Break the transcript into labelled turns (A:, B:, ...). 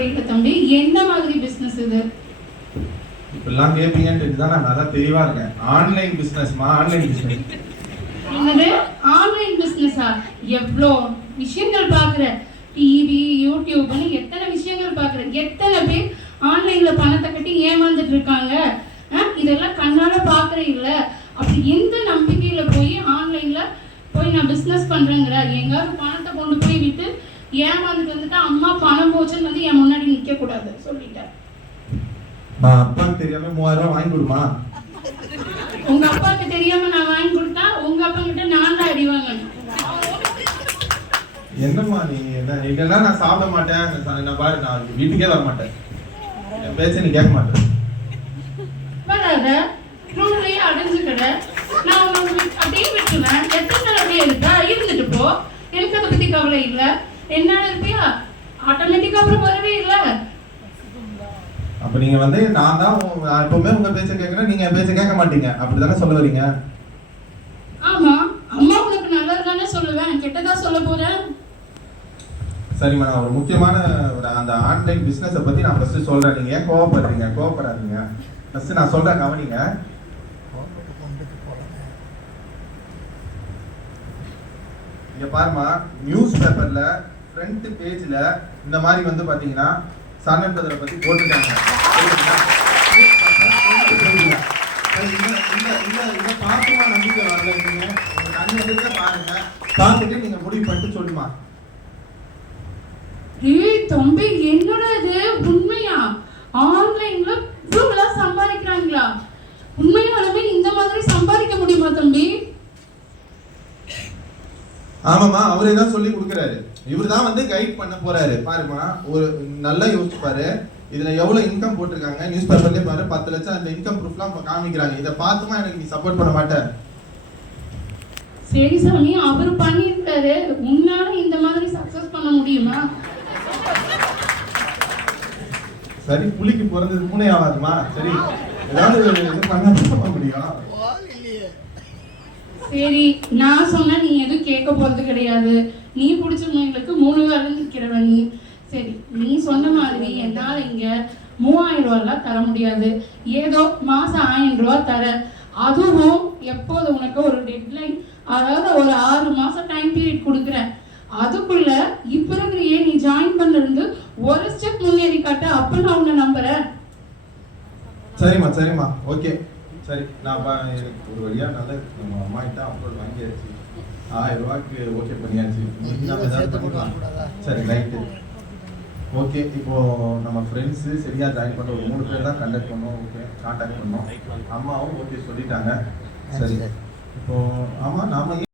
A: சொல்றீங்க தம்பி என்ன மாதிரி பிசினஸ் இது?
B: இப்பெல்லாம் கேட்பீங்கன்ட்டு தான் நான் நல்லா தெளிவா இருக்கேன். ஆன்லைன் பிசினஸ்மா ஆன்லைன் பிசினஸ்
A: என்னது? ஆன்லைன் பிசினஸா எவ்வளோ விஷயங்கள் பார்க்குற? டிவி யூடியூப்னு எத்தனை விஷயங்கள் பார்க்குற? எத்தனை பேர் ஆன்லைன்ல பணத்தை கட்டி ஏமாந்துட்டு இருக்காங்க? இதெல்லாம் கண்ணால பார்க்குற இல்ல. அப்படி எந்த நம்பிக்கையில போய் ஆன்லைன்ல போய் நான் பிசினஸ் பண்றேங்கிற? எங்காவது பணத்தை கொண்டு போய் விட்டு ஏமாந்துட்டு வந்துட்டா அம்மா பணம் போச்சுன்னு
B: நான் அப்பாக்கு தெரியாம மூவாயிரம் ரூபாய் வாங்கி கொடுமா?
A: உங்க அப்பாவுக்கு தெரியாம நான் வாங்கி கொடுத்தா உங்க அப்பா கிட்ட நான் தான் அடி வாங்கணும்.
B: என்னம்மா நீ? என்ன இதெல்லாம் நான் சாப்பிட மாட்டேன். நான் பாரு நான் வீட்டுக்கே வர மாட்டேன். என் பேச்ச நீ கேட்க மாட்டேன்.
A: வராத ரூம்லயே அடைஞ்சுக்கிட நான் உன்னை அப்படியே விட்டுருவேன். எத்தனை நாள் அப்படியே இருக்கா? இருந்துட்டு போ. எனக்கு அதை பத்தி கவலை இல்ல. என்ன இருப்பியா? ஆட்டோமேட்டிக்கா அப்புறம் வரவே இல்ல.
B: அப்ப நீங்க வந்து நான் தான் எப்பவுமே உங்க பேச்ச கேட்கறேன் நீங்க என் பேச்ச கேட்க மாட்டீங்க. அப்படிதானே சொல்ல வரீங்க?
A: ஆமா அம்மா உனக்கு நல்லது தானே சொல்லுவேன் கெட்டதா சொல்ல போறேன்.
B: சரிம்மா நான் ஒரு முக்கியமான ஒரு அந்த ஆன்லைன் பிசினஸை பத்தி நான் ஃபர்ஸ்ட் சொல்றேன். நீங்க ஏன் கோவப்படுறீங்க? கோவப்படாதீங்க. ஃபர்ஸ்ட் நான் சொல்றேன் கவனிங்க. இங்க பாருமா நியூஸ் பேப்பர்ல ஃப்ரண்ட் பேஜ்ல இந்த மாதிரி வந்து பாத்தீங்கன்னா சன் பதரை பத்தி போட்டுட்டாங்க சரிங்களா? Front page ல. சரி, இந்த பார்த்துமா நம்பிக்கை வரல நீங்க உங்க கண்ணு பாருங்க பார்த்துட்டு நீங்க முடிவு பண்ணிட்டு சொல்லுமா
A: ஏய் தம்பி என்னோட இது உண்மையா ஆன்லைன்ல இவ்வளவு சம்பாதிக்கிறாங்களா உண்மையாலுமே இந்த மாதிரி சம்பாதிக்க முடியுமா தம்பி
B: ஆமாமா அவரே தான் சொல்லி கொடுக்குறாரு. இவர் தான் வந்து கைட் பண்ண போறாரு. பாருமா ஒரு நல்லா யோசிச்சு பாரு இதுல எவ்வளவு இன்கம் போட்டிருக்காங்க? நியூஸ் பேப்பர்லயே பாரு பத்து லட்சம் அந்த இன்கம் ப்ரூஃப்லாம் காமிக்கிறாங்க. இதை பார்த்துமா எனக்கு நீ சப்போர்ட் பண்ண மாட்டேன்
A: சரி சாமி அவர் பண்ணியிருக்காரு உன்னால இந்த மாதிரி சக்சஸ் பண்ண முடியுமா?
B: சரி புலிக்கு பிறந்தது பூனை ஆகாதுமா? சரி ஏதாவது இது பண்ண முடியும்.
A: சரி நான் சொன்னா நீ எதுவும் கேட்க போறது கிடையாது. நீ பிடிச்சவங்களுக்கு மூணு வேலை நிற்கிறவ நீ. சரி நீ சொன்ன மாதிரி என்னால இங்க மூவாயிரம் ரூபாய்லாம் தர முடியாது. ஏதோ மாசம் ஆயிரம் ரூபாய் தர. அதுவும் எப்போது உனக்கு ஒரு டெட்லைன் அதாவது ஒரு ஆறு மாசம் டைம் பீரியட் கொடுக்குறேன். அதுக்குள்ள இப்ப இருக்கிறையே நீ ஜாயின் பண்ணிருந்து ஒரு ஸ்டெப் முன்னேறி காட்ட அப்ப நான் உன்னை நம்புறேன்.
B: சரிம்மா சரிம்மா. ஓகே சரி நான் ப- எனக்கு ஒரு வழியா நல்ல நம்ம அம்மா கிட்ட அப்லோட் வாங்கியாச்சு. ஆயிரம் ரூபாய்க்கு ஓகே பண்ணியாச்சு. நம்ம ஏதாவது சரி ரைட்டு ஓகே இப்போ நம்ம ஃப்ரெண்ட்ஸ் சரியா ஜாயின் பண்ண ஒரு மூணு பேர் தான் கண்டக்ட் பண்ணோம். ஓகே கான்டாக்ட் பண்ணோம். அம்மாவும் ஓகே சொல்லிட்டாங்க. சரி இப்போ ஆமா நாம